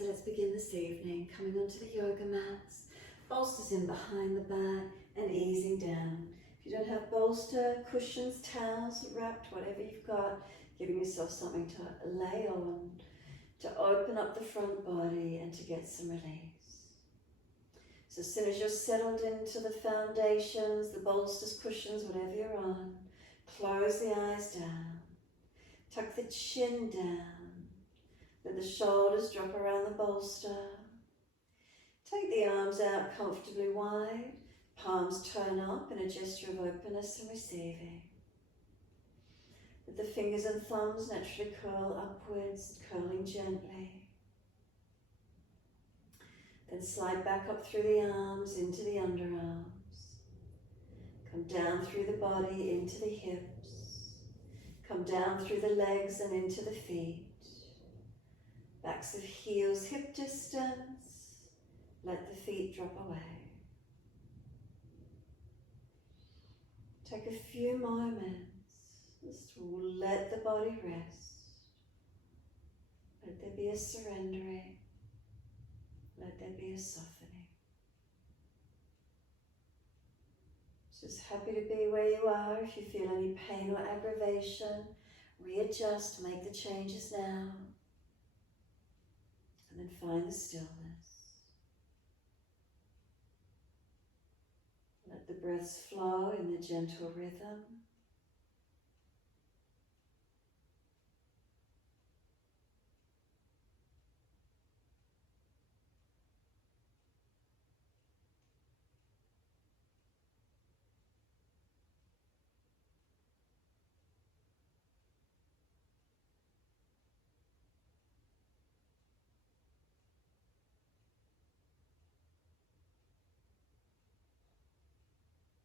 So let's begin this evening, coming onto the yoga mats, bolsters in behind the back and easing down. If you don't have bolster, cushions, towels, wrapped, whatever you've got, giving yourself something to lay on, to open up the front body and to get some release. So as soon as you're settled into the foundations, the bolsters, cushions, whatever you're on, close the eyes down, tuck the chin down, let the shoulders drop around the bolster. Take the arms out comfortably wide, palms turn up in a gesture of openness and receiving. Let the fingers and thumbs naturally curl upwards, curling gently. Then slide back up through the arms into the underarms. Come down through the body into the hips. Come down through the legs and into the feet. Backs of heels hip distance. Let the feet drop away. Take a few moments just to let the body rest. Let there be a surrendering. Let there be a softening. Just happy to be where you are. If you feel any pain or aggravation, readjust, make the changes now. And then find the stillness. Let the breaths flow in the gentle rhythm.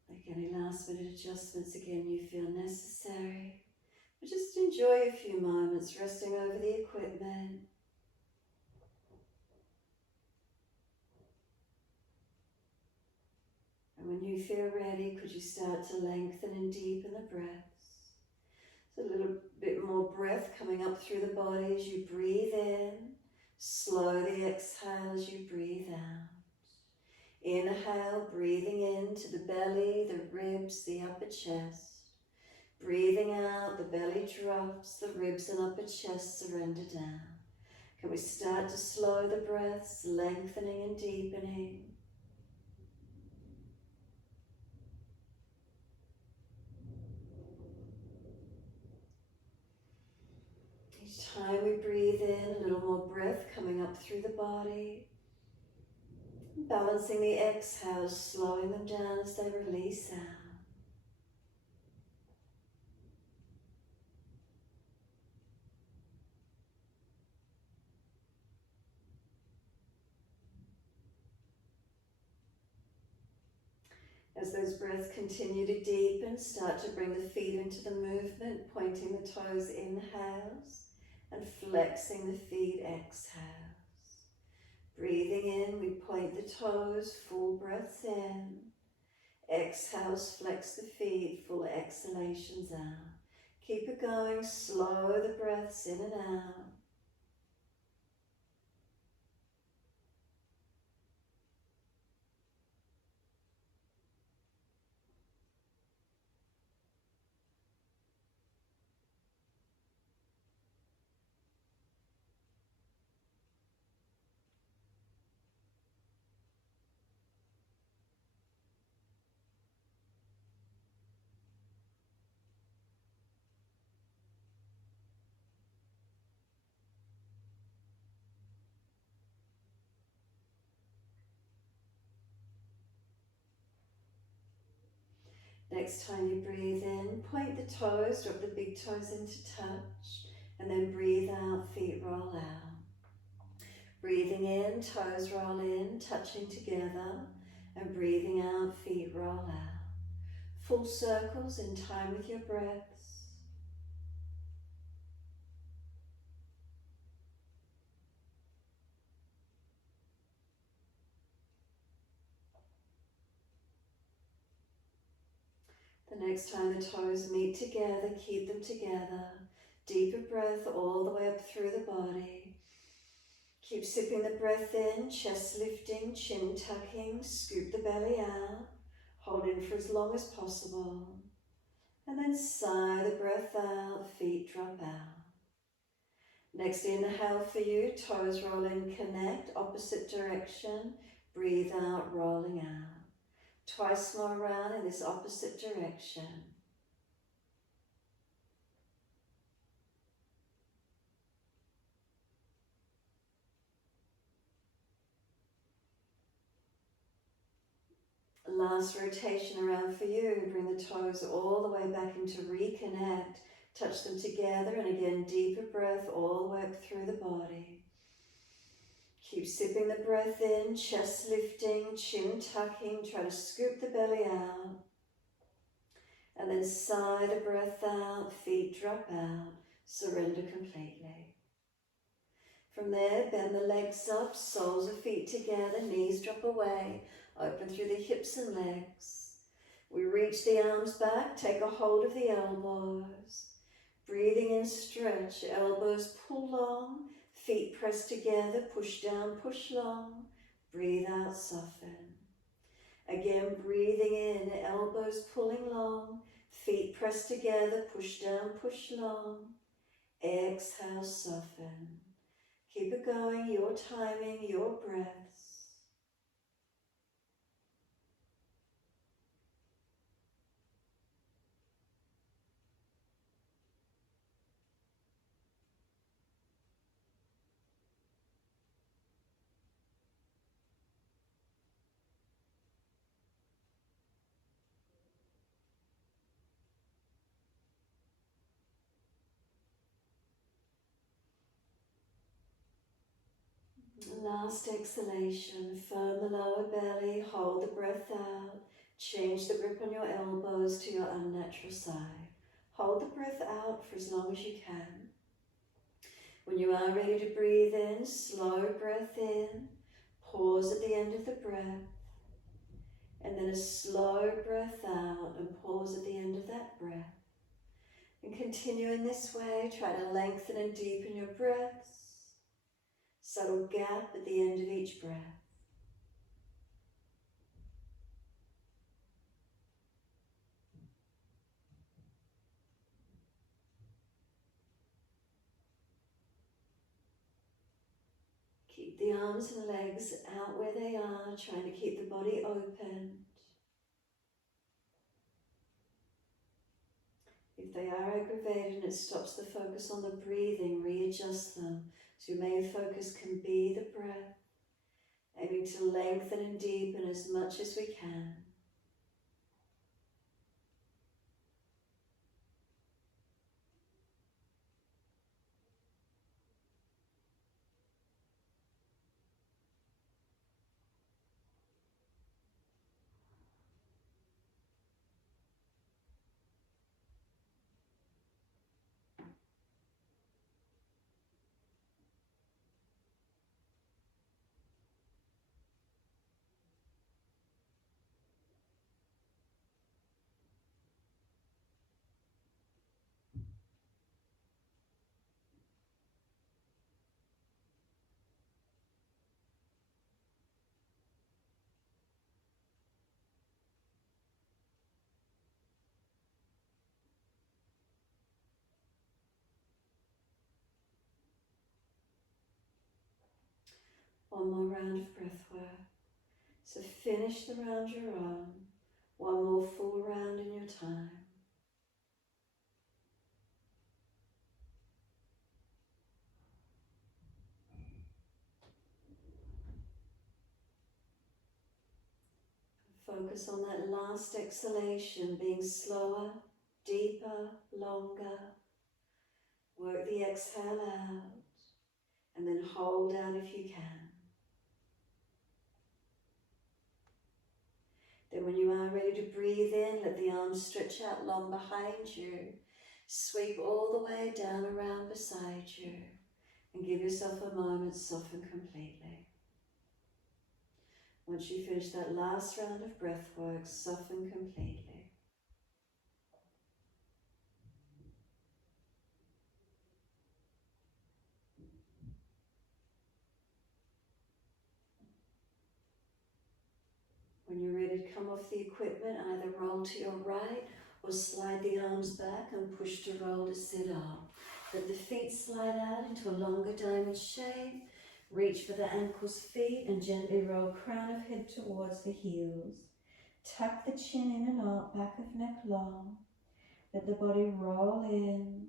Make any last minute adjustments again you feel necessary. But just enjoy a few moments resting over the equipment. And when you feel ready, could you start to lengthen and deepen the breaths? So a little bit more breath coming up through the body as you breathe in. Slowly exhale as you breathe out. Inhale, breathing into the belly, the ribs, the upper chest. Breathing out, the belly drops, the ribs and upper chest surrender down. Can we start to slow the breaths, lengthening and deepening? Each time we breathe in, a little more breath coming up through the body. Balancing the exhales, slowing them down as they release out. As those breaths continue to deepen, start to bring the feet into the movement, pointing the toes inhales and flexing the feet exhales. Breathing in, we point the toes, full breaths in. Exhales, flex the feet, full exhalations out. Keep it going, slow the breaths in and out. Next time you breathe in, point the toes, drop the big toes into touch, and then breathe out, feet roll out. Breathing in, toes roll in, touching together, and breathing out, feet roll out. Full circles in time with your breaths. The next time the toes meet together, keep them together. Deeper breath all the way up through the body. Keep sipping the breath in, chest lifting, chin tucking, scoop the belly out. Hold in for as long as possible. And then sigh the breath out, feet drop out. Next inhale for you, toes roll in, connect, opposite direction. Breathe out, rolling out. Twice more around in this opposite direction. Last rotation around for you. Bring the toes all the way back into reconnect. Touch them together, and again, deeper breath all the way up through the body. Keep sipping the breath in, chest lifting, chin tucking. Try to scoop the belly out. And then sigh the breath out, feet drop out. Surrender completely. From there, bend the legs up, soles of feet together, knees drop away. Open through the hips and legs. We reach the arms back, take a hold of the elbows. Breathing in, stretch, elbows pull long, feet press together, push down, push long. Breathe out, soften. Again, breathing in, elbows pulling long, feet press together, push down, push long. Exhale, soften. Keep it going, your timing, your breaths. Last exhalation, firm the lower belly, hold the breath out, change the grip on your elbows to your unnatural side. Hold the breath out for as long as you can. When you are ready to breathe in, slow breath in, pause at the end of the breath, and then a slow breath out and pause at the end of that breath. And continue in this way, try to lengthen and deepen your breaths. Subtle gap at the end of each breath. Keep the arms and legs out where they are, trying to keep the body open. If they are aggravated and it stops the focus on the breathing, readjust them. So your main focus can be the breath, aiming to lengthen and deepen as much as we can. One more round of breath work. So finish the round you're on. One more full round in your time. Focus on that last exhalation being slower, deeper, longer. Work the exhale out and then hold out if you can. Then when you are ready to breathe in, let the arms stretch out long behind you. Sweep all the way down around beside you and give yourself a moment to soften completely. Once you finish that last round of breath work, soften completely. off the equipment, either roll to your right or slide the arms back and push to roll to sit up. Let the feet slide out into a longer diamond shape. Reach for the ankles, feet, and gently roll crown of head towards the heels. Tuck the chin in and up, back of neck long. Let the body roll in.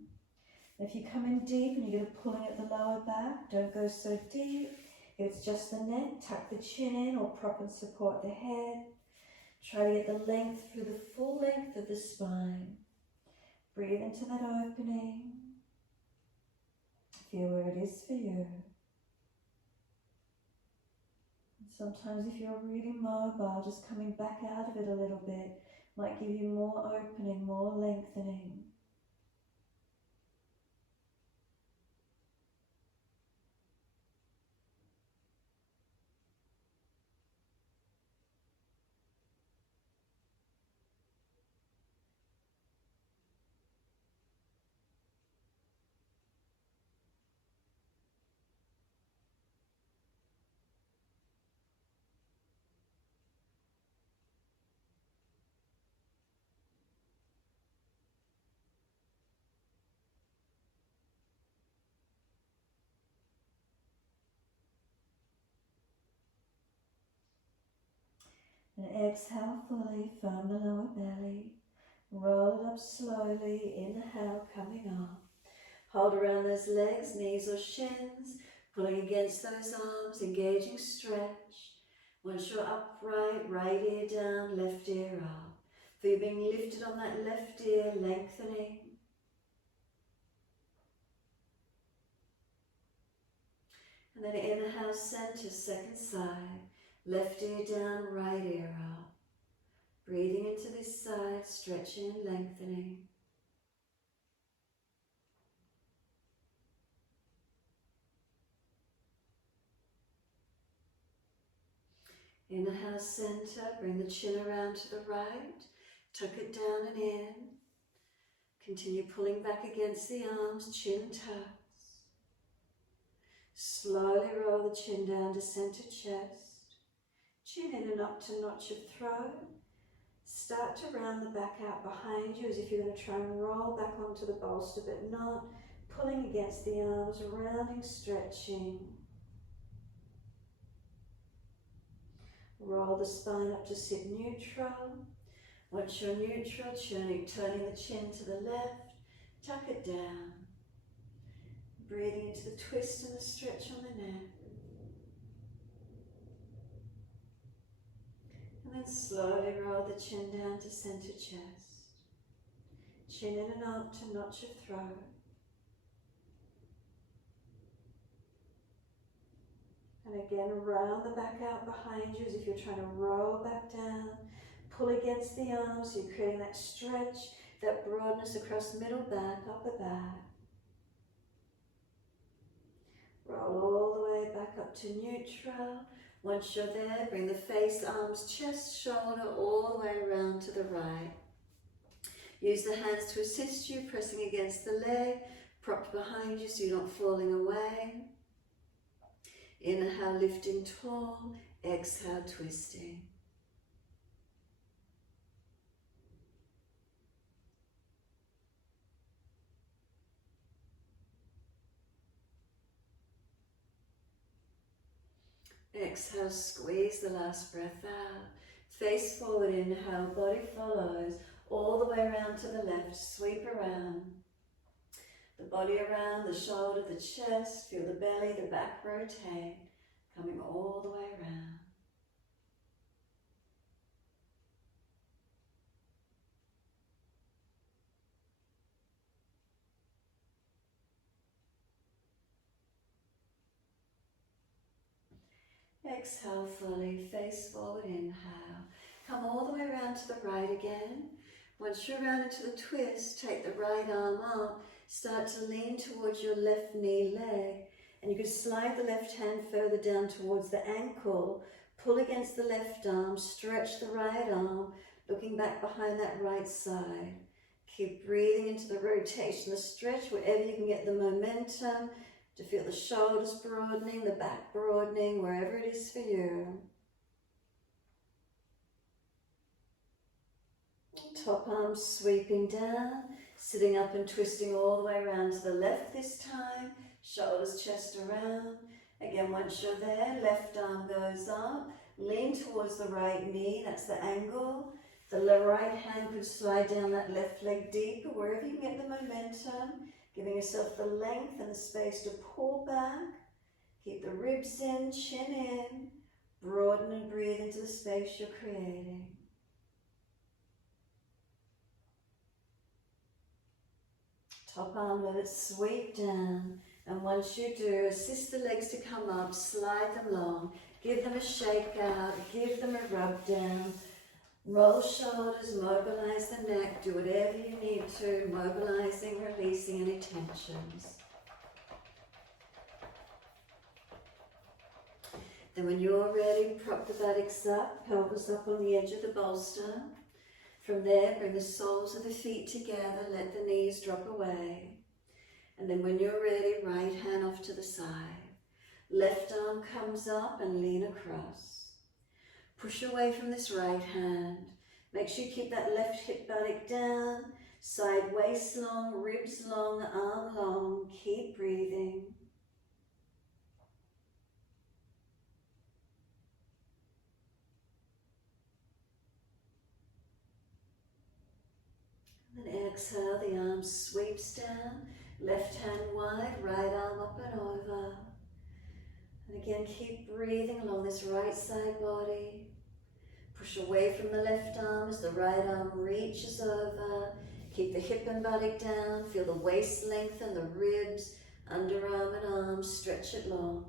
If you come in deep and you're going to pull in at the lower back, don't go so deep. If it's just the neck, tuck the chin in or prop and support the head. Try to get the length through the full length of the spine. Breathe into that opening. Feel where it is for you. Sometimes if you're really mobile, just coming back out of it a little bit might give you more opening, more lengthening. And exhale fully, firm the lower belly. Roll it up slowly, inhale, coming up. Hold around those legs, knees or shins, pulling against those arms, engaging stretch. Once you're upright, right ear down, left ear up. Feel being lifted on that left ear, lengthening. And then inhale, center, second side. Left ear down, right ear up. Breathing into this side, stretching and lengthening. Inhale, center, bring the chin around to the right. Tuck it down and in. Continue pulling back against the arms, chin tucks. Slowly roll the chin down to center chest. Chin in and up to notch your throat. Start to round the back out behind you as if you're going to try and roll back onto the bolster, but not pulling against the arms, rounding, stretching. Roll the spine up to sit neutral. Once you're neutral, turning the chin to the left, tuck it down. Breathing into the twist and the stretch on the neck. And then slowly roll the chin down to center chest. Chin in and up to notch your throat. And again, round the back out behind you as if you're trying to roll back down. Pull against the arms, so you're creating that stretch, that broadness across middle back, upper back. Roll all the way back up to neutral. Once you're there, bring the face, arms, chest, shoulder, all the way around to the right. Use the hands to assist you, pressing against the leg, propped behind you so you're not falling away. Inhale, lifting tall. Exhale, twisting. Exhale, squeeze the last breath out. Face forward, inhale, body follows. All the way around to the left, sweep around. The body around, the shoulder, the chest, feel the belly, the back rotate, coming all the way around. Exhale fully, face forward, inhale. Come all the way around to the right again. Once you're around into the twist, take the right arm up, start to lean towards your left knee leg, and you can slide the left hand further down towards the ankle, pull against the left arm, stretch the right arm, looking back behind that right side. Keep breathing into the rotation, the stretch, wherever you can get the momentum, to feel the shoulders broadening, the back broadening, wherever it is for you. top arm sweeping down, sitting up and twisting all the way around to the left this time. Shoulders, chest around. Again, once you're there, left arm goes up. Lean towards the right knee, that's the angle. The right hand could slide down that left leg deeper, wherever you can get the momentum. Giving yourself the length and the space to pull back. Keep the ribs in, chin in. Broaden and breathe into the space you're creating. Top arm, let it sweep down. And once you do, assist the legs to come up, slide them long. Give them a shake out, give them a rub down. Roll shoulders, mobilize the neck, do whatever you need to, mobilizing, releasing any tensions. Then when you're ready, prop the buttocks up, pelvis up on the edge of the bolster. From there, bring the soles of the feet together, let the knees drop away. And then when you're ready, right hand off to the side. Left arm comes up and lean across. Push away from this right hand. Make sure you keep that left hip buttock down. Side waist long, ribs long, arm long. Keep breathing. And then exhale, the arm sweeps down. Left hand wide, right arm up and over. And again, keep breathing along this right side body. Push away from the left arm as the right arm reaches over. Keep the hip and buttock down. Feel the waist lengthen, the ribs, underarm and arm. Stretch it long.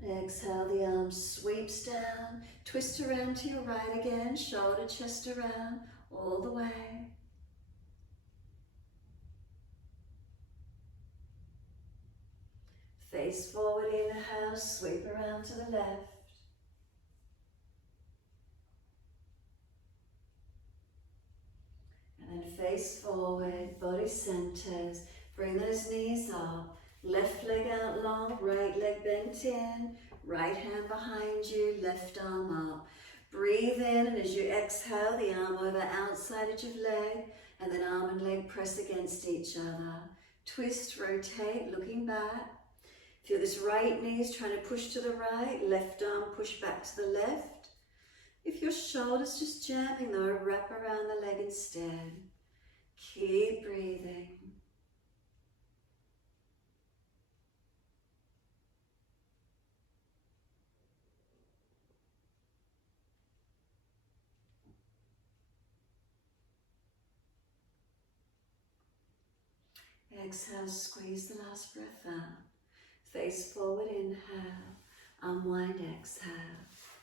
And exhale, the arm sweeps down. Twist around to your right again. Shoulder, chest around, all the way. Face forward, inhale, sweep around to the left. And then face forward, body centers. Bring those knees up. Left leg out long, right leg bent in. Right hand behind you, left arm up. Breathe in, and as you exhale, the arm over outside edge of leg, and then arm and leg press against each other. Twist, rotate, looking back. Feel this right knee is trying to push to the right, left arm push back to the left. If your shoulder's just jamming though, wrap around the leg instead. Keep breathing. Exhale, squeeze the last breath out. Face forward, inhale, unwind, exhale.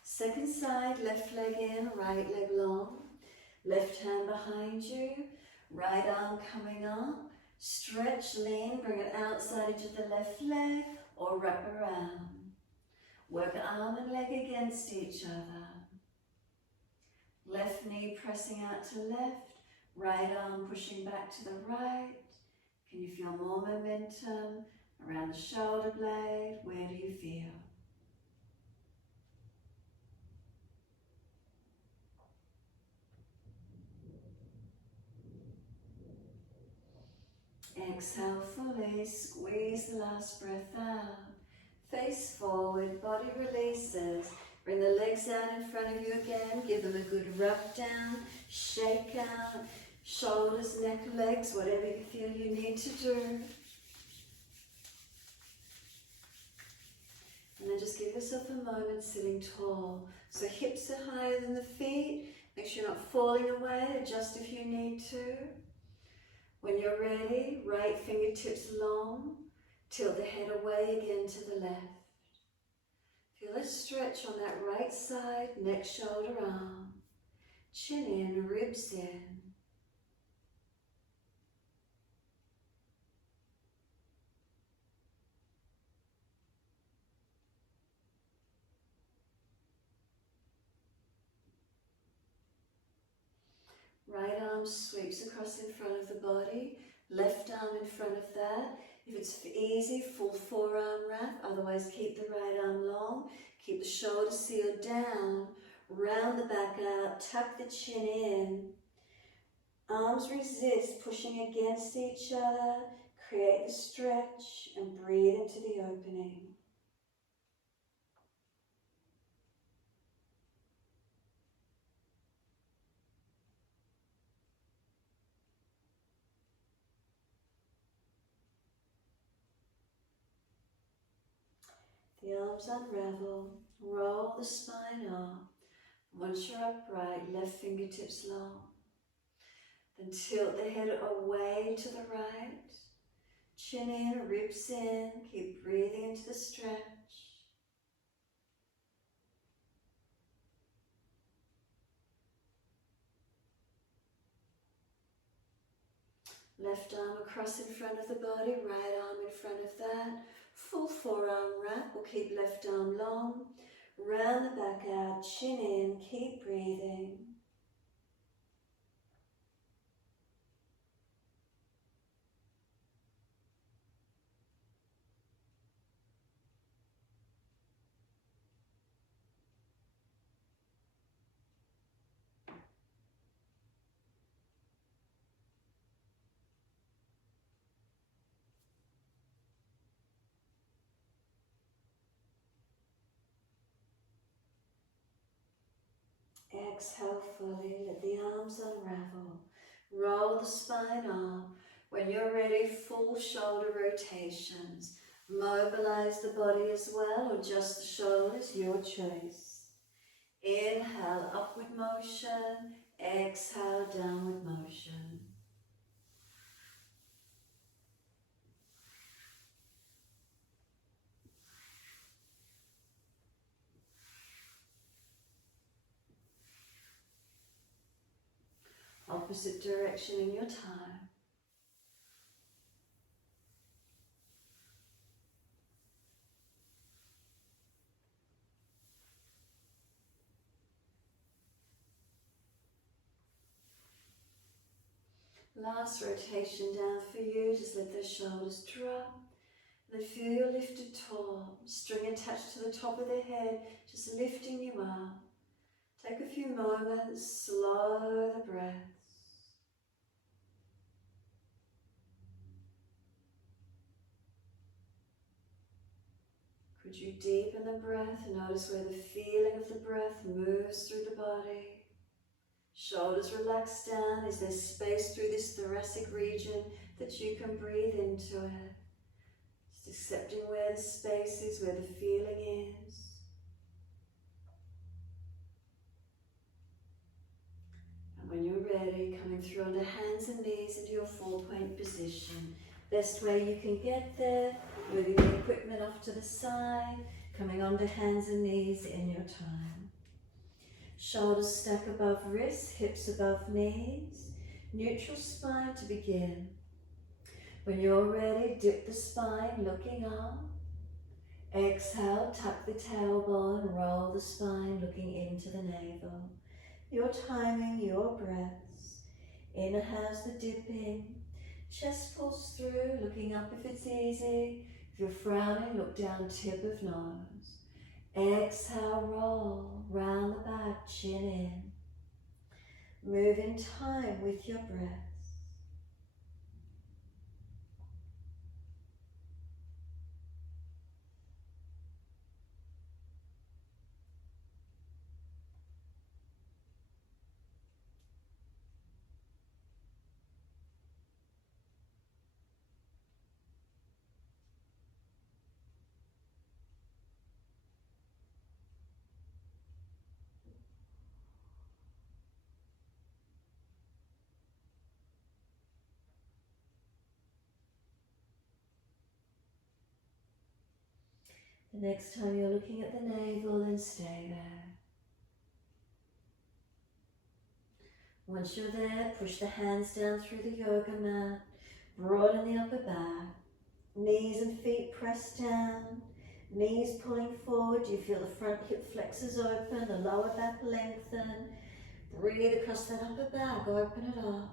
Second side, left leg in, right leg long. Left hand behind you, right arm coming up. Stretch, lean, bring it outside edge of the left leg or wrap around. Work arm and leg against each other. Left knee pressing out to left, right arm pushing back to the right. Can you feel more momentum around the shoulder blade? Where do you feel? Exhale fully, squeeze the last breath out. Face forward, body releases. Bring the legs out in front of you again. Give them a good rub down, shake out. Shoulders, neck, legs, whatever you feel you need to do. And then just give yourself a moment sitting tall. So hips are higher than the feet. Make sure you're not falling away, adjust if you need to. When you're ready, right fingertips long. Tilt the head away again to the left. Feel a stretch on that right side, neck, shoulder, arm. Chin in, ribs in. Right arm sweeps across in front of the body. Left arm in front of that. If it's easy, full forearm wrap. Otherwise, keep the right arm long. Keep the shoulders sealed down. Round the back out. Tuck the chin in. Arms resist, pushing against each other. Create the stretch and breathe into the opening. The arms unravel. Roll the spine up. Once you're upright, left fingertips long. Then tilt the head away to the right. Chin in, ribs in. Keep breathing into the stretch. Left arm across in front of the body, right arm in front of that. Full forearm wrap. We'll keep left arm long. Round the back out, chin in, keep breathing. Exhale fully, let the arms unravel. Roll the spine up. When you're ready, full shoulder rotations. Mobilize the body as well, or just the shoulders, your choice. Inhale, upward motion. Exhale, downward motion. Opposite direction in your time. Last rotation down for you. Just let the shoulders drop. Then feel you're lifted tall. String attached to the top of the head, just lifting you up. Take a few moments, slow the breaths. Could you deepen the breath? Notice where the feeling of the breath moves through the body. Shoulders relax down. Is there space through this thoracic region that you can breathe into it? Just accepting where the space is, where the feeling is. And when you're ready, coming through onto hands and knees into your 4-point position. Best way you can get there, moving the equipment off to the side, coming onto hands and knees in your time. Shoulders stack above wrists, hips above knees. Neutral spine to begin. When you're ready, dip the spine, looking up. Exhale, tuck the tailbone, roll the spine, looking into the navel. Your timing, your breaths. Inhale's the dipping. Chest pulls through, looking up if it's easy. If you're frowning, look down, tip of nose. Exhale, roll, round the back, chin in. Move in time with your breath. The next time you're looking at the navel, then stay there. Once you're there, push the hands down through the yoga mat, broaden the upper back, knees and feet press down, knees pulling forward. You feel the front hip flexors open, the lower back lengthen. Breathe across that upper back, open it up.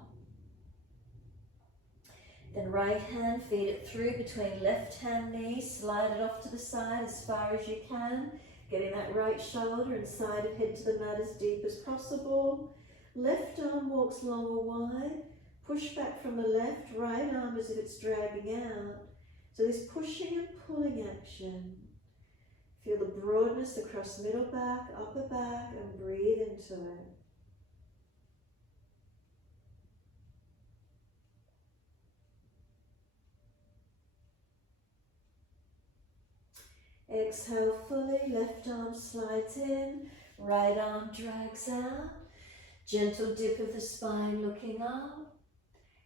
Then right hand, feed it through between left hand knee, slide it off to the side as far as you can, getting that right shoulder and side of head to the mat as deep as possible. Left arm walks long or wide, push back from the left, right arm as if it's dragging out. So this pushing and pulling action. Feel the broadness across middle back, upper back, and breathe into it. Exhale fully, left arm slides in, right arm drags out. Gentle dip of the spine looking up.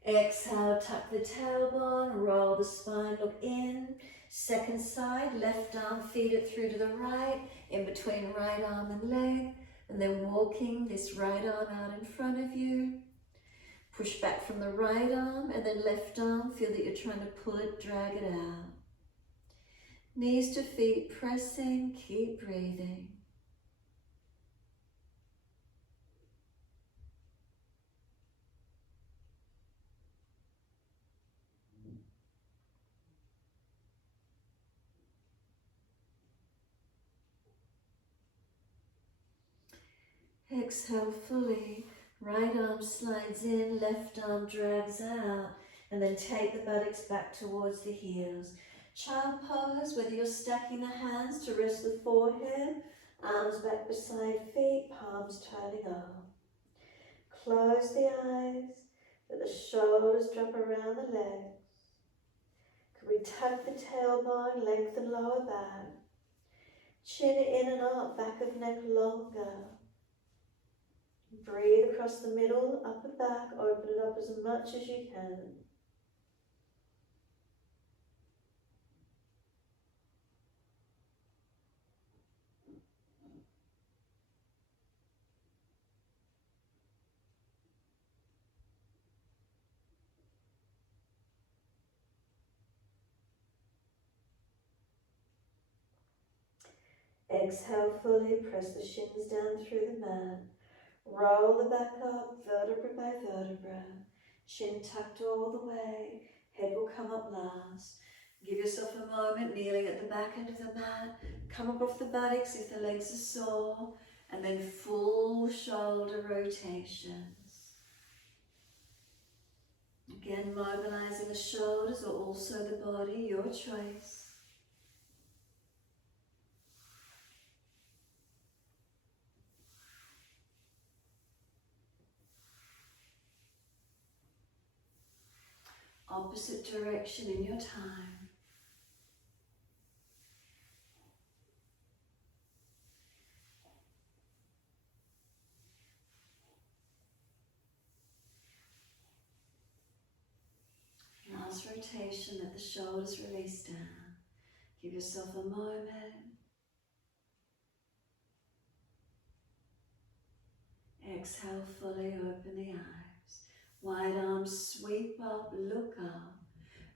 Exhale, tuck the tailbone, roll the spine, look in. Second side, left arm, feed it through to the right, in between right arm and leg. And then walking this right arm out in front of you. Push back from the right arm and then left arm, feel that you're trying to pull it, drag it out. Knees to feet pressing, keep breathing. Exhale fully, right arm slides in, left arm drags out, and then take the buttocks back towards the heels. Child pose, whether you're stacking the hands to rest the forehead, arms back beside feet, palms turning up. Close the eyes, let the shoulders drop around the legs. Can we tuck the tailbone, lengthen lower back. Chin in and up, back of neck longer. Breathe across the middle, upper back, open it up as much as you can. Exhale fully, press the shins down through the mat. Roll the back up, vertebra by vertebra. Chin tucked all the way, head will come up last. Give yourself a moment, kneeling at the back end of the mat. Come up off the buttocks if the legs are sore, and then full shoulder rotations. Again, mobilizing the shoulders or also the body, your choice. Opposite direction in your time. Last rotation, let the shoulders release down. Give yourself a moment. Exhale fully, open the eyes. Wide arms sweep up, look up.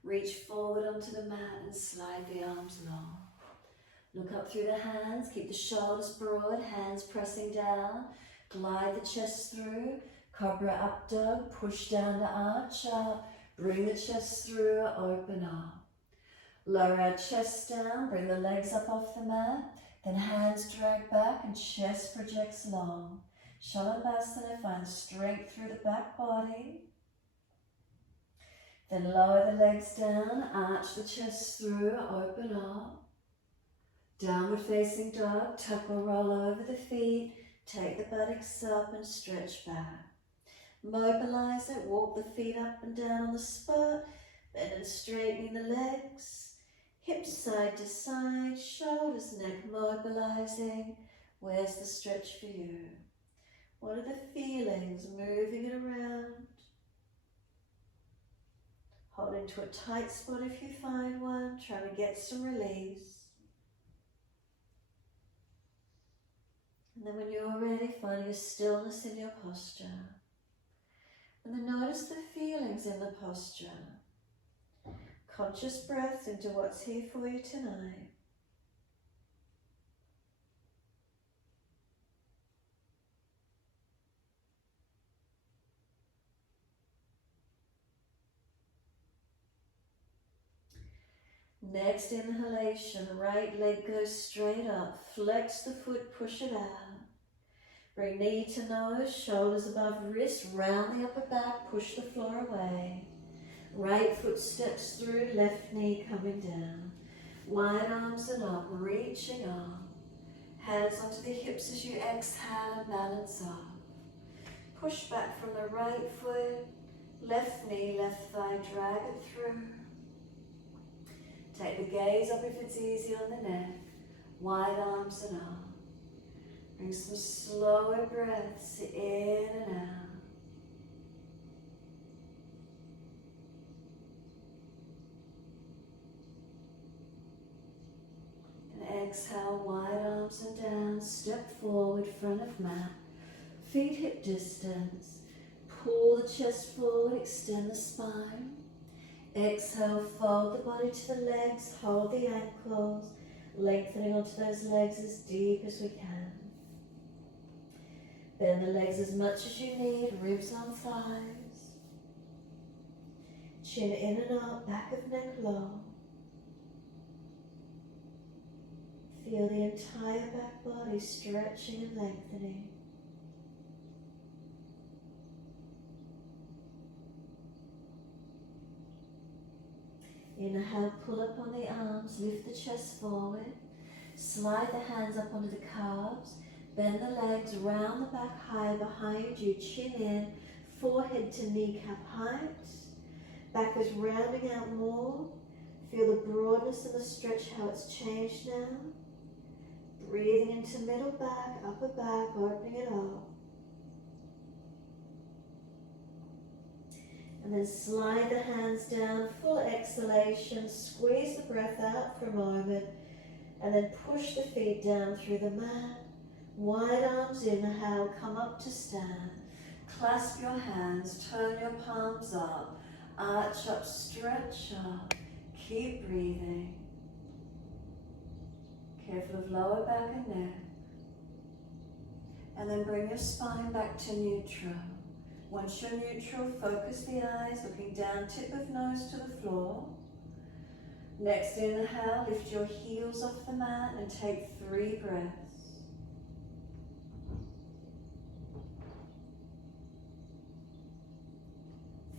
Reach forward onto the mat and slide the arms long. Look up through the hands, keep the shoulders broad, hands pressing down. Glide the chest through. Cobra Up Dog, push down to arch up. Bring the chest through, open up. Lower our chest down, bring the legs up off the mat. Then hands drag back and chest projects long. Shalabhasana, find strength through the back body. Then lower the legs down, arch the chest through, open up. Downward facing dog, tuck or roll over the feet. Take the buttocks up and stretch back. Mobilize it, walk the feet up and down on the spot. Bend and straightening the legs. Hips side to side, shoulders, neck mobilizing. Where's the stretch for you? What are the feelings moving it around? Hold into a tight spot if you find one, trying to get some release. And then when you're ready, finding a stillness in your posture. And then notice the feelings in the posture. Conscious breaths into what's here for you tonight. Next inhalation, right leg goes straight up. Flex the foot, push it out. Bring knee to nose, shoulders above wrist, round the upper back, push the floor away. Right foot steps through, left knee coming down. Wide arms and up, reaching up. Hands onto the hips as you exhale and balance up. Push back from the right foot, left knee, left thigh, drag it through. Take the gaze up if it's easy on the neck. Wide arms and up. Bring some slower breaths in and out. And exhale, wide arms and down. Step forward, front of mat. Feet hip distance. Pull the chest forward, extend the spine. Exhale, fold the body to the legs, hold the ankles, lengthening onto those legs as deep as we can. Bend the legs as much as you need, ribs on thighs. Chin in and out, back of neck long. Feel the entire back body stretching and lengthening. Inhale, pull up on the arms, lift the chest forward. Slide the hands up onto the calves. Bend the legs, round the back high behind you, chin in, forehead to kneecap height. Back is rounding out more. Feel the broadness and the stretch, how it's changed now. Breathing into middle back, upper back, opening it up. And then slide the hands down, full exhalation, squeeze the breath out for a moment, and then push the feet down through the mat. Wide arms, inhale, come up to stand. Clasp your hands, turn your palms up, arch up, stretch up. Keep breathing. Careful of lower back and neck. And then bring your spine back to neutral. Once you're neutral, focus the eyes, looking down, tip of nose to the floor. Next inhale, lift your heels off the mat and take 3 breaths.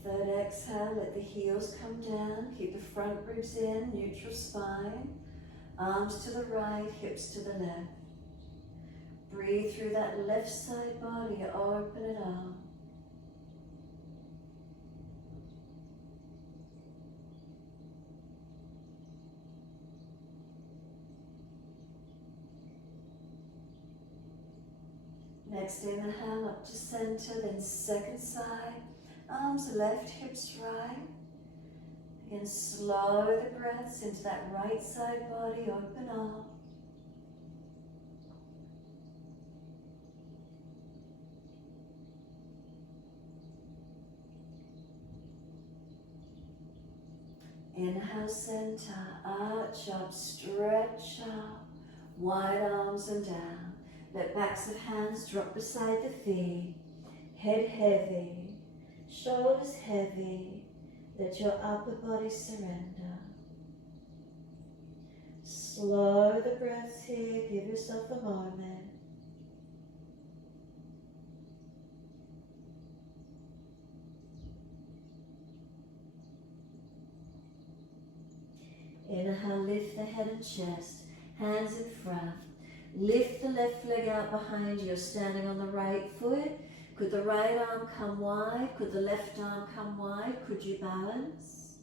Third exhale, let the heels come down, keep the front ribs in, neutral spine. Arms to the right, hips to the left. Breathe through that left side body, open it up. Next inhale up to center, then second side. Arms left, hips right. Again, slow the breaths into that right side body, open up. Inhale, center, arch up, stretch up, wide arms and down. Let backs of hands drop beside the feet, head heavy, shoulders heavy. Let your upper body surrender. Slow the breaths here, give yourself a moment. Inhale, lift the head and chest, hands in front. Lift the left leg out behind you, you're standing on the right foot. Could the right arm come wide? Could the left arm come wide? Could you balance?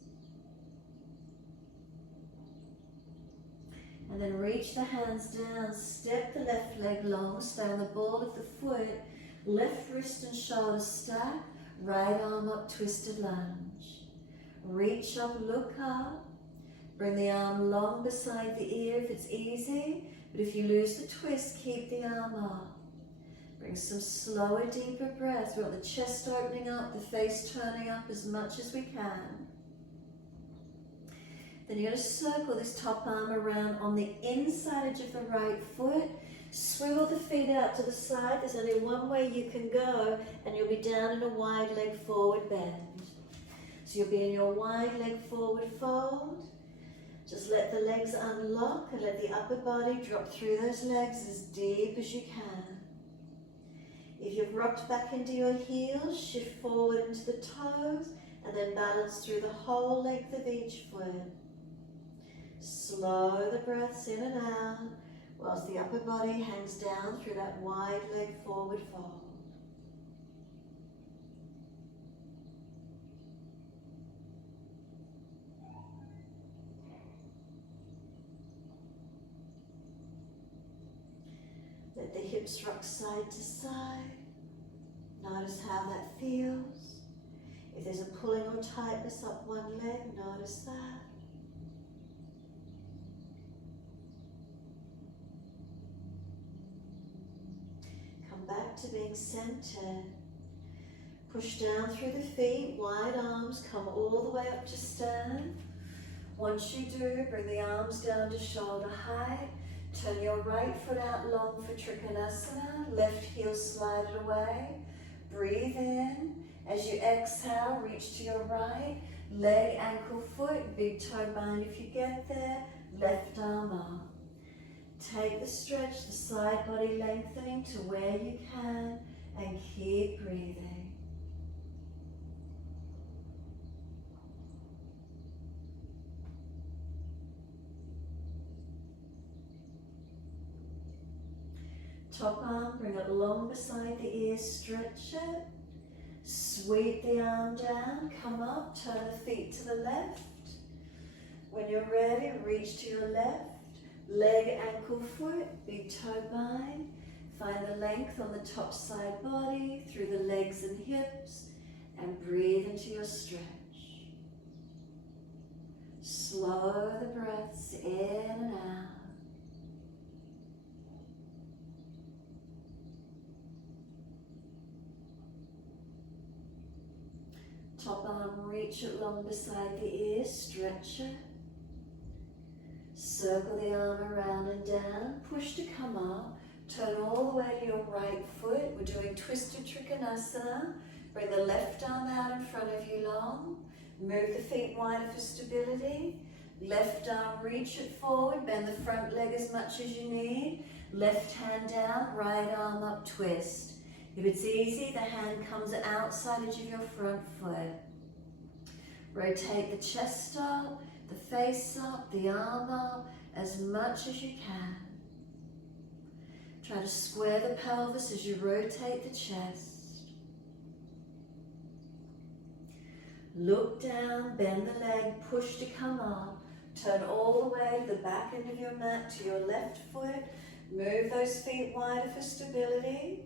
And then reach the hands down, step the left leg long, stay on the ball of the foot, left wrist and shoulder stack, right arm up, twisted lunge. Reach up, look up, bring the arm long beside the ear if it's easy, but if you lose the twist, keep the arm up. Bring some slower, deeper breaths. We want the chest opening up, the face turning up as much as we can. Then you're going to circle this top arm around on the inside edge of the right foot. Swivel the feet out to the side. There's only one way you can go, and you'll be down in a wide leg forward bend. So you'll be in your wide leg forward fold. Just let the legs unlock and let the upper body drop through those legs as deep as you can. If you've rocked back into your heels, shift forward into the toes and then balance through the whole length of each foot. Slow the breaths in and out whilst the upper body hangs down through that wide leg forward fold. Let the hips rock side to side. Notice how that feels. If there's a pulling or tightness up one leg, notice that. Come back to being centered. Push down through the feet, wide arms, come all the way up to stand. Once you do, bring the arms down to shoulder height. Turn your right foot out long for Trikonasana, left heel slide it away. Breathe in. As you exhale, reach to your right, leg, ankle, foot, big toe bind if you get there, left arm up. Take the stretch, the side body lengthening to where you can, and keep breathing. Top arm, bring it long beside the ears, stretch it. Sweep the arm down, come up, turn the feet to the left. When you're ready, reach to your left. Leg, ankle, foot, big toe bind. Find the length on the top side body, through the legs and hips, and breathe into your stretch. Slow the breaths in and out. Top arm, reach it long beside the ear, stretch it. Circle the arm around and down, push to come up, turn all the way to your right foot. We're doing twisted Trikonasana. Bring the left arm out in front of you long. Move the feet wider for stability. Left arm, reach it forward, bend the front leg as much as you need. Left hand down, right arm up, twist. If it's easy, the hand comes outside edge of your front foot. Rotate the chest up, the face up, the arm up, as much as you can. Try to square the pelvis as you rotate the chest. Look down, bend the leg, push to come up. Turn all the way to the back end of your mat to your left foot. Move those feet wider for stability.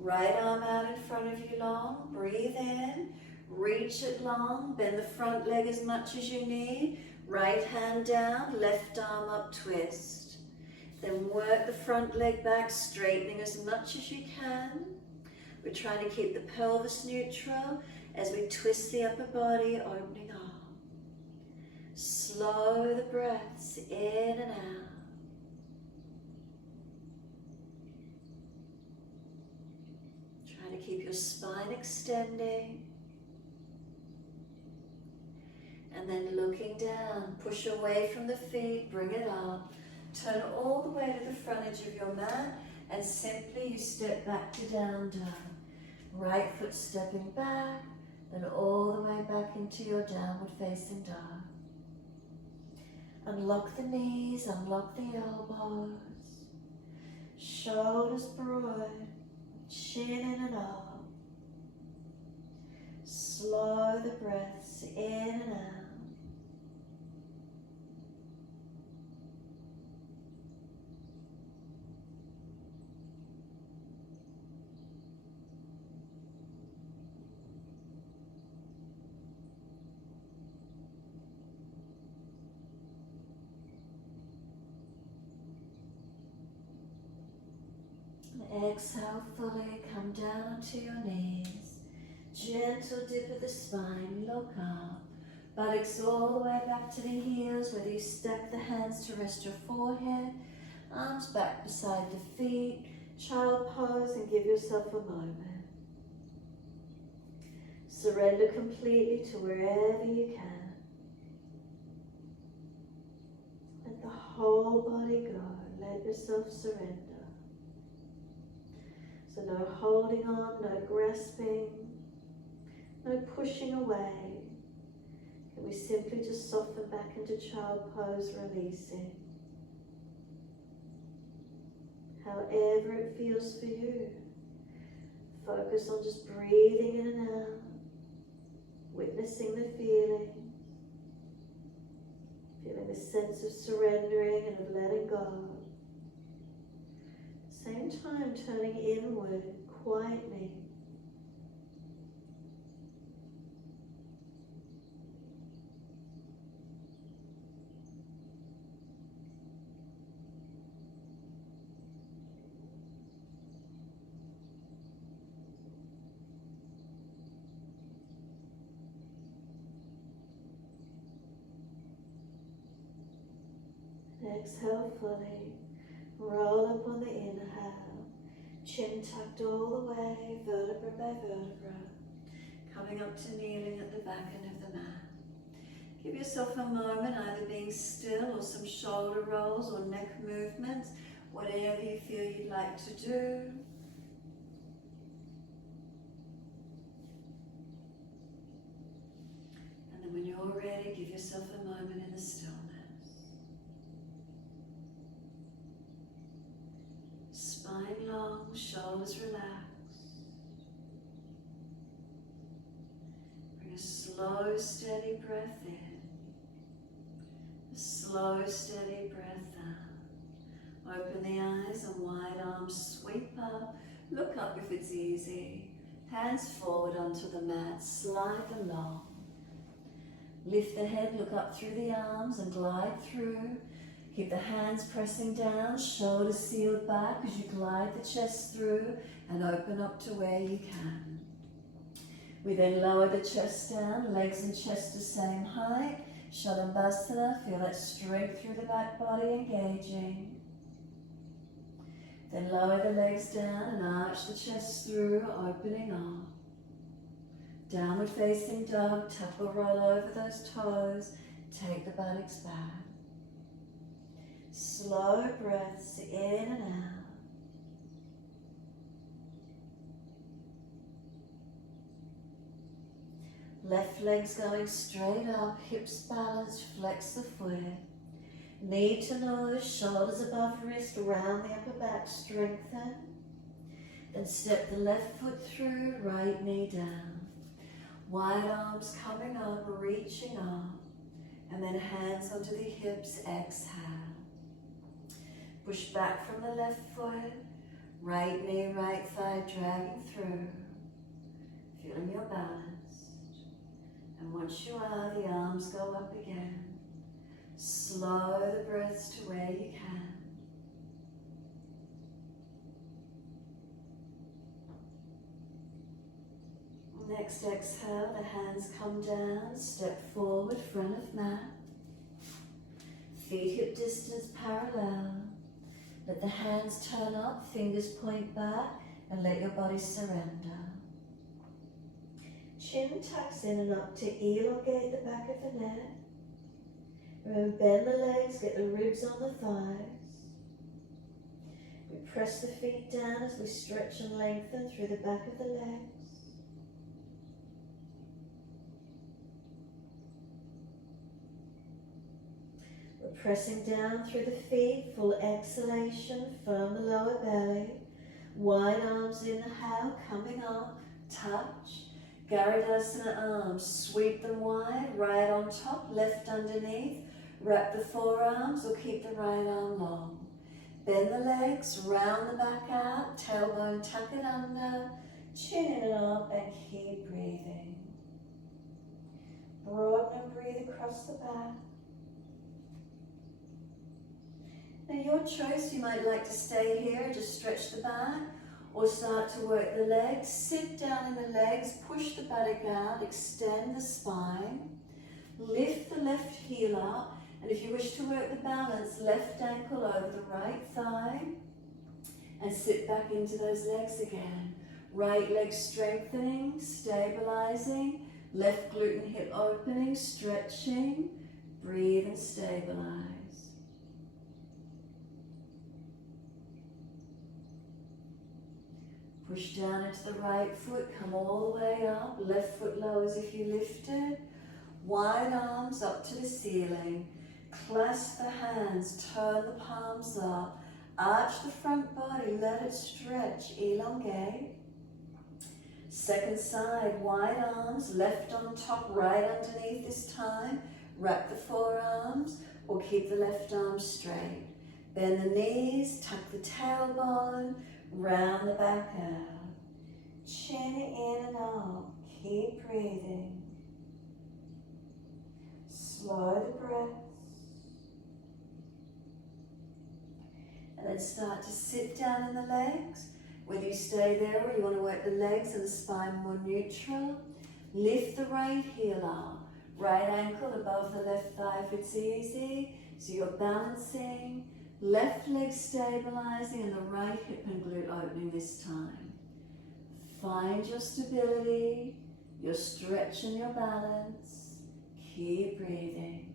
Right arm out in front of you long, breathe in, reach it long, bend the front leg as much as you need, right hand down, left arm up, twist. Then work the front leg back, straightening as much as you can. We're trying to keep the pelvis neutral as we twist the upper body, opening up. Slow the breaths in and out. To keep your spine extending, and then looking down, push away from the feet, bring it up, turn all the way to the front edge of your mat, and simply you step back to down dog. Right foot stepping back, then all the way back into your downward facing dog. Unlock the knees, unlock the elbows, shoulders broad, chin in and up. Slow the breaths in and out. Exhale fully, come down to your knees. Gentle dip of the spine, look up. Buttocks all the way back to the heels, whether you stack the hands to rest your forehead, arms back beside the feet, child pose, and give yourself a moment. Surrender completely to wherever you can. whole body go. Let yourself surrender. So no holding on, no grasping, no pushing away. Can we simply just soften back into child pose, releasing? However it feels for you. Focus on just breathing in and out, witnessing the feeling, feeling the sense of surrendering and of letting go. Same time turning inward quietly. Exhale fully, roll up on the inhale, chin tucked all the way, vertebra by vertebra, coming up to kneeling at the back end of the mat. Give yourself a moment either being still or some shoulder rolls or neck movements, whatever you feel you'd like to do. And then when you're ready, give yourself a moment in the stillness. Spine long, shoulders relaxed. Bring a slow, steady breath in. A slow, steady breath out. Open the eyes and wide arms sweep up. Look up if it's easy. Hands forward onto the mat, slide them long. Lift the head, look up through the arms and glide through. Keep the hands pressing down, shoulders sealed back as you glide the chest through and open up to where you can. We then lower the chest down, legs and chest the same height. Shalabhasana, feel that strength through the back body engaging. Then lower the legs down and arch the chest through, opening up. Downward facing dog, tuck or roll over those toes, take the buttocks back. Slow breaths in and out. Left leg's going straight up, hips balanced, flex the foot. Knee to nose, shoulders above wrist, round the upper back, strengthen. Then step the left foot through, right knee down. Wide arms coming up, reaching up. And then hands onto the hips, exhale. Push back from the left foot, right knee, right thigh dragging through. Feeling your balance. And once you are, the arms go up again. Slow the breaths to where you can. Next exhale, the hands come down, step forward, front of mat. Feet hip distance parallel. Let the hands turn up, fingers point back, and let your body surrender. Chin tucks in and up to elongate the back of the neck. Remember, bend the legs, get the ribs on the thighs. We press the feet down as we stretch and lengthen through the back of the legs. We're pressing down through the feet, full exhalation, firm the lower belly. Wide arms inhale, coming up, touch. Garudasana arms, sweep them wide, right on top, left underneath. Wrap the forearms or keep the right arm long. Bend the legs, round the back out, tailbone tuck it under, chin in and up, and keep breathing. Broaden and breathe across the back. Now your choice, you might like to stay here, just stretch the back, or start to work the legs. Sit down in the legs, push the buttock out, extend the spine, lift the left heel up, and if you wish to work the balance, left ankle over the right thigh, and sit back into those legs again. Right leg strengthening, stabilizing, left glute and hip opening, stretching, breathe and stabilize. Push down into the right foot, come all the way up. Left foot low as if you lifted. Wide arms up to the ceiling. Clasp the hands, turn the palms up. Arch the front body, let it stretch, elongate. Second side, wide arms, left on top, right underneath this time. Wrap the forearms or keep the left arm straight. Bend the knees, tuck the tailbone, round the back out. Chin in and out, keep breathing. Slow the breath. And then start to sit down in the legs. Whether you stay there or you want to work the legs and the spine more neutral. Lift the right heel up. Right ankle above the left thigh if it's easy. So you're balancing. Left leg stabilizing and the right hip and glute opening this time. Find your stability, your stretch and your balance. Keep breathing.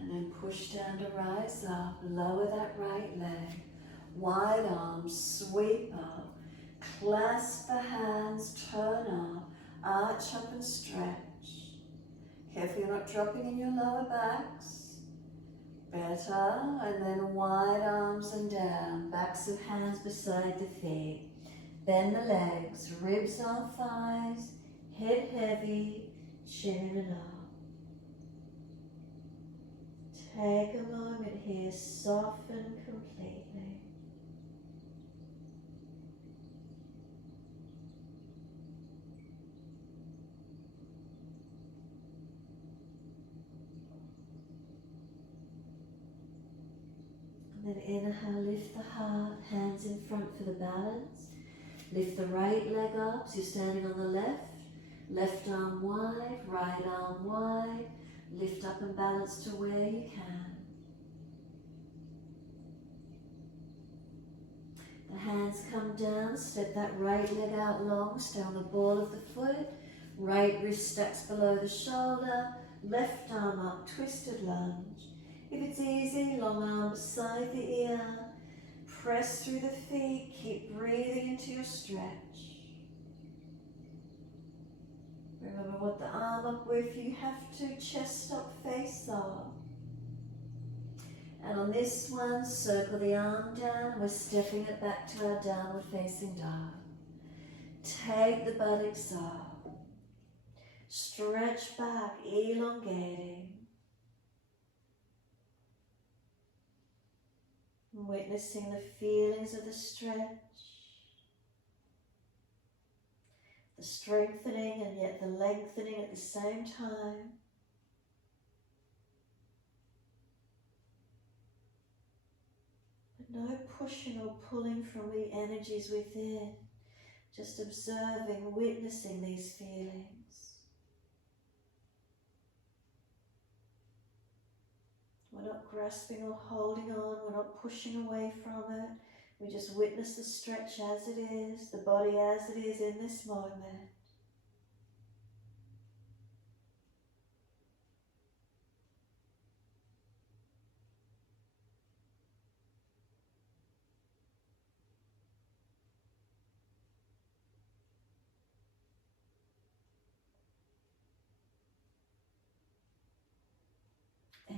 And then push down to rise up, lower that right leg. Wide arms, sweep up, clasp the hands, turn up, arch up and stretch. Careful you're not dropping in your lower backs. Better, and then wide arms and down, backs of hands beside the feet. Bend the legs, ribs on thighs, head heavy, chin in and up. Take a moment here, soften completely. And then inhale, lift the heart, hands in front for the balance. Lift the right leg up, so you're standing on the left. Left arm wide, right arm wide. Lift up and balance to where you can. The hands come down, step that right leg out long, stay on the ball of the foot. Right wrist stacks below the shoulder. Left arm up, twisted lunge. If it's easy, long arm beside the ear. Press through the feet, keep breathing into your stretch. Remember what the arm up with, you have to, chest up, face up. And on this one, circle the arm down, we're stepping it back to our downward facing dog. Take the buttocks up. Stretch back, elongating. Witnessing the feelings of the stretch. The strengthening and yet the lengthening at the same time. But no pushing or pulling from the energies within. Just observing, witnessing these feelings. We're not grasping or holding on, we're not pushing away from it. We just witness the stretch as it is, the body as it is in this moment.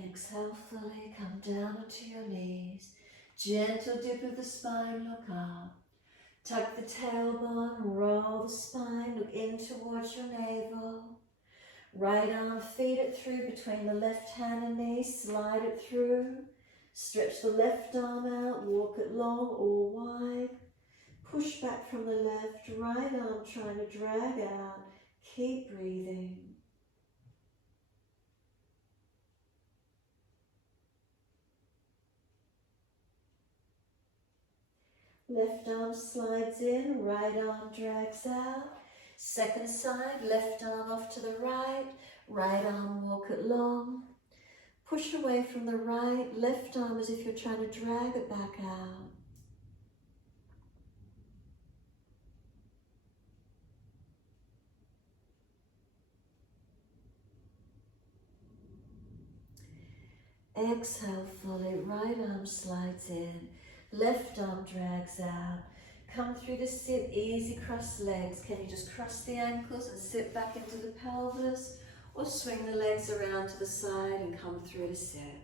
Exhale fully, come down onto your knees. Gentle dip of the spine, look up. Tuck the tailbone, roll the spine, look in towards your navel. Right arm, feed it through between the left hand and knee, slide it through. Stretch the left arm out, walk it long or wide. Push back from the left, right arm trying to drag out. Keep breathing. Left arm slides in, right arm drags out. Second side, left arm off to the right, right arm walk it long. Push away from the right, left arm as if you're trying to drag it back out. Exhale fully, right arm slides in, left arm drags out. Come through to sit, easy cross legs. Can you just cross the ankles and sit back into the pelvis, or swing the legs around to the side and come through to sit.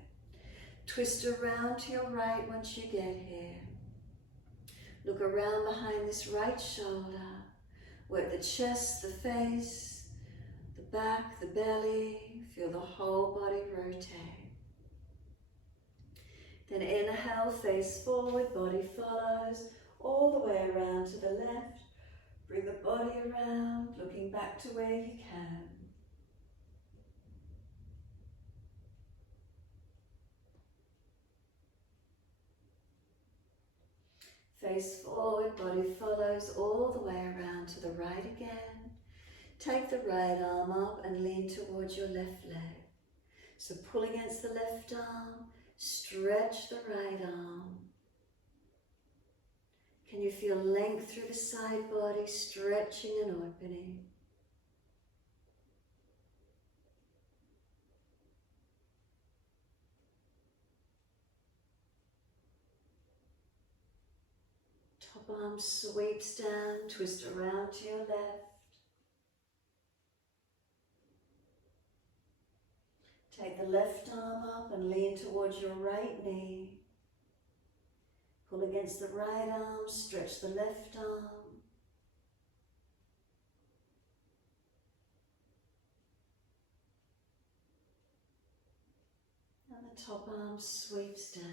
Twist around to your right once you get here. Look around behind this right shoulder. Work the chest, the face, the back, the belly. Feel the whole body rotate. Then inhale, face forward, body follows, all the way around to the left. Bring the body around, looking back to where you can. Face forward, body follows, all the way around to the right again. Take the right arm up and lean towards your left leg. So pull against the left arm, stretch the right arm. Can you feel length through the side body, stretching and opening? Top arm sweeps down, twist around to your left. Take the left arm up and lean towards your right knee. Pull against the right arm, stretch the left arm. And the top arm sweeps down.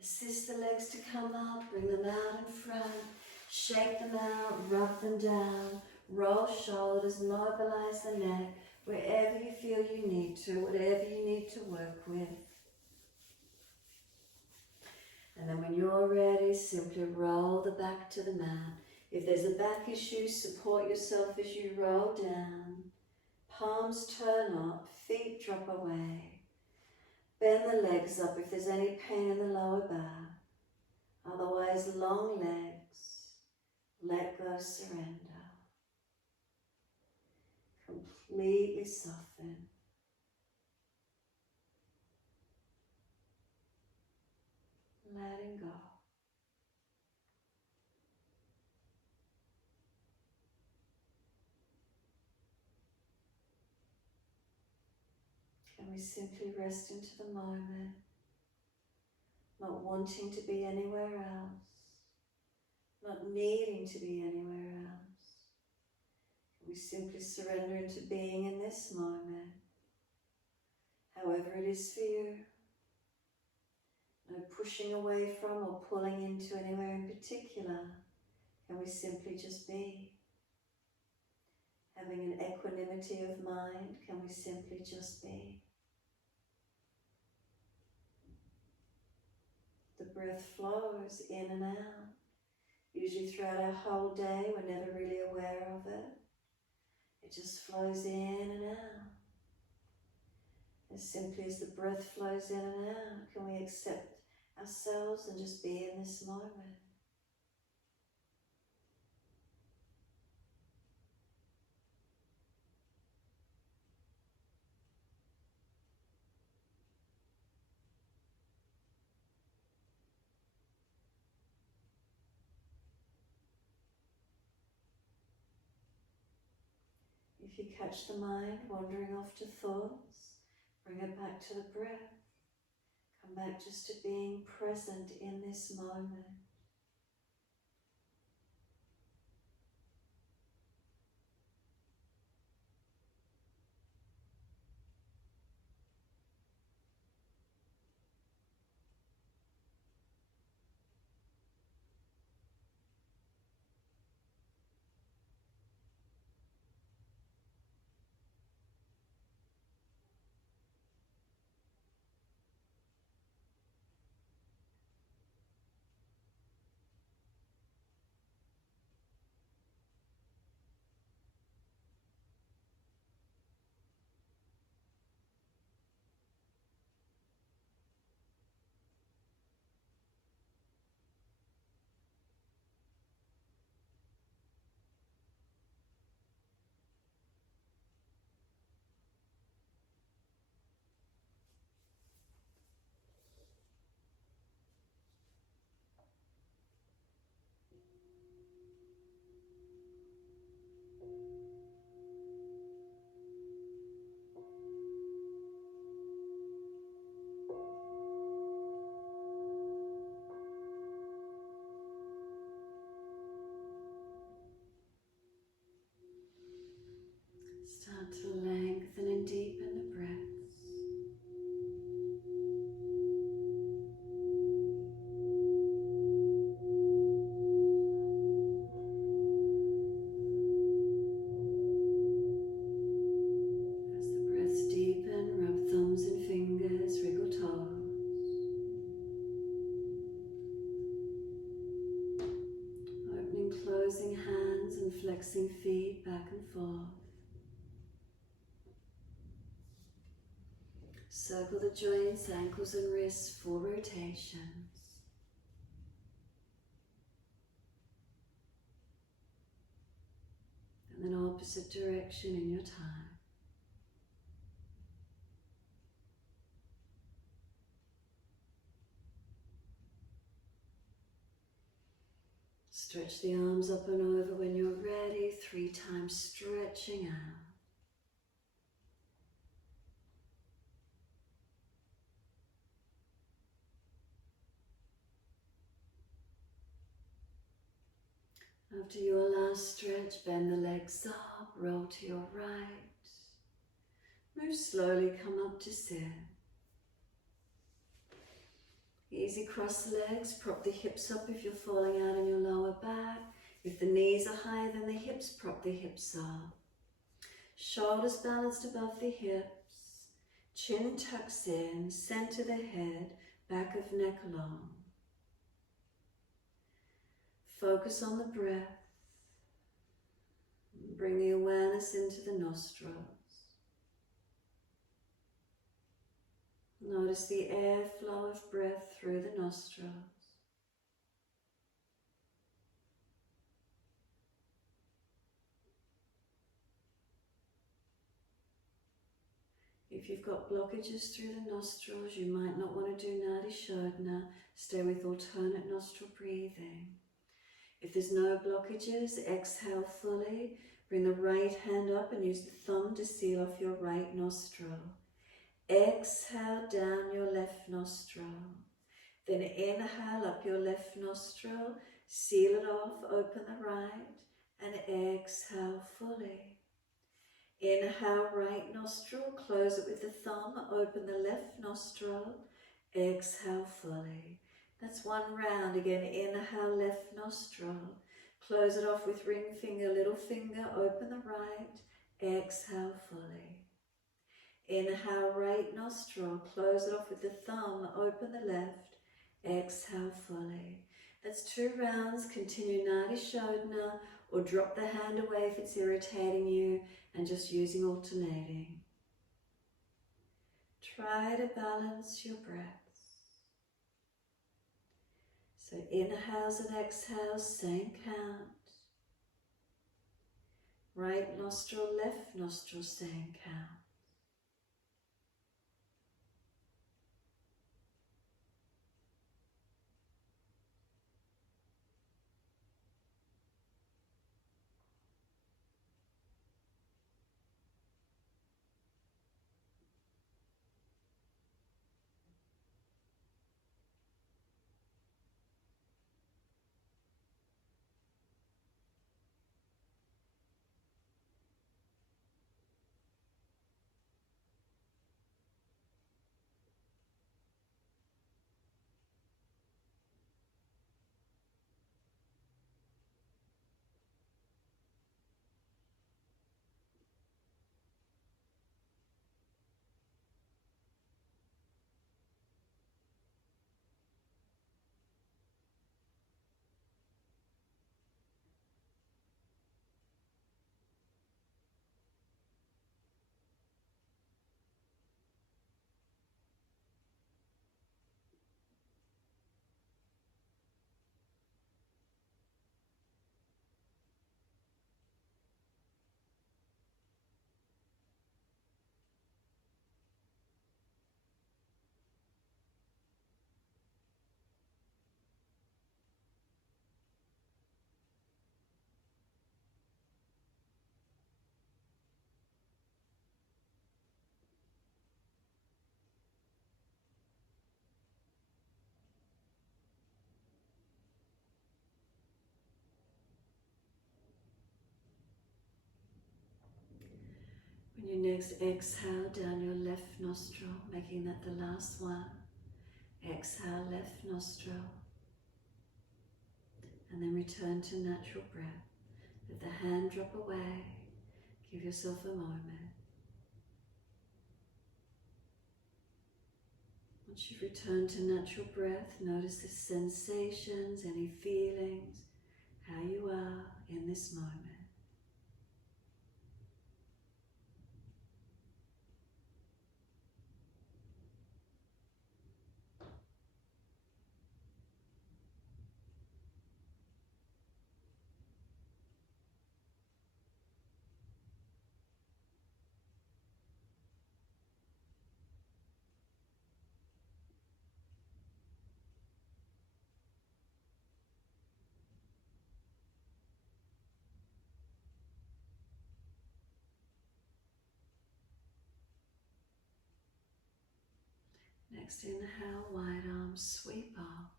Assist the legs to come up, bring them out in front. Shake them out, rub them down. Roll shoulders, mobilize the neck. Wherever you feel you need to, whatever you need to work with. And then when you're ready, simply roll the back to the mat. If there's a back issue, support yourself as you roll down. Palms turn up, feet drop away. Bend the legs up if there's any pain in the lower back. Otherwise, long legs. Let go, surrender. Completely soften. Letting go. Can we simply rest into the moment, not wanting to be anywhere else, not needing to be anywhere else. Can we simply surrender into being in this moment, however it is for you. No pushing away from or pulling into anywhere in particular. Can we simply just be? Having an equanimity of mind, can we simply just be? The breath flows in and out. Usually throughout our whole day, we're never really aware of it. It just flows in and out. As simply as the breath flows in and out, can we accept ourselves and just be in this moment? If you catch the mind wandering off to thoughts, bring it back to the breath. Come back just to being present in this moment. flexing feet back and forth. Circle the joints, ankles and wrists, 4 rotations. And then opposite direction in your time. Stretch the arms up and over when you're ready, 3 times stretching out. After your last stretch, bend the legs up, roll to your right. Move slowly, come up to sit. Easy, cross the legs, prop the hips up if you're falling out in your lower back. If the knees are higher than the hips, prop the hips up. Shoulders balanced above the hips. Chin tucks in, center the head, back of neck long. Focus on the breath. Bring the awareness into the nostrils. Notice the airflow of breath through the nostrils. If you've got blockages through the nostrils, you might not want to do Nadi Shodhana. Stay with alternate nostril breathing. If there's no blockages, exhale fully. Bring the right hand up and use the thumb to seal off your right nostril. Exhale down your left nostril. Then inhale up your left nostril, seal it off, open the right, and exhale fully. Inhale right nostril, close it with the thumb, open the left nostril, exhale fully. That's 1 round. Again, inhale left nostril, close it off with ring finger, little finger, open the right, exhale fully. Inhale right nostril, close it off with the thumb, open the left, exhale fully. That's 2 rounds. Continue Nadi Shodhana or drop the hand away if it's irritating you and just using alternating. Try to balance your breaths. So inhales and exhales, same count. Right nostril, left nostril, same count. When you next exhale down your left nostril, making that the last one. Exhale left nostril. And then return to natural breath. Let the hand drop away. Give yourself a moment. Once you've returned to natural breath, notice the sensations, any feelings, how you are in this moment. Next inhale, wide arms sweep up.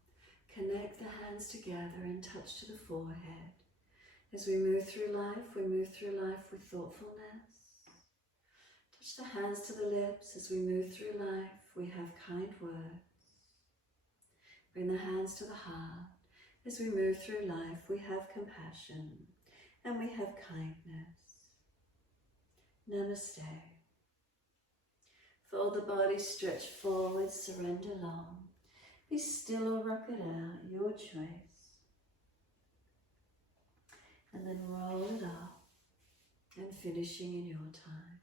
Connect the hands together and touch to the forehead. As we move through life with thoughtfulness. Touch the hands to the lips. As we move through life, we have kind words. Bring the hands to the heart. As we move through life, we have compassion and we have kindness. Namaste. Fold the body, stretch forward, surrender long. Be still or rock it out, your choice. And then roll it up and finishing in your time.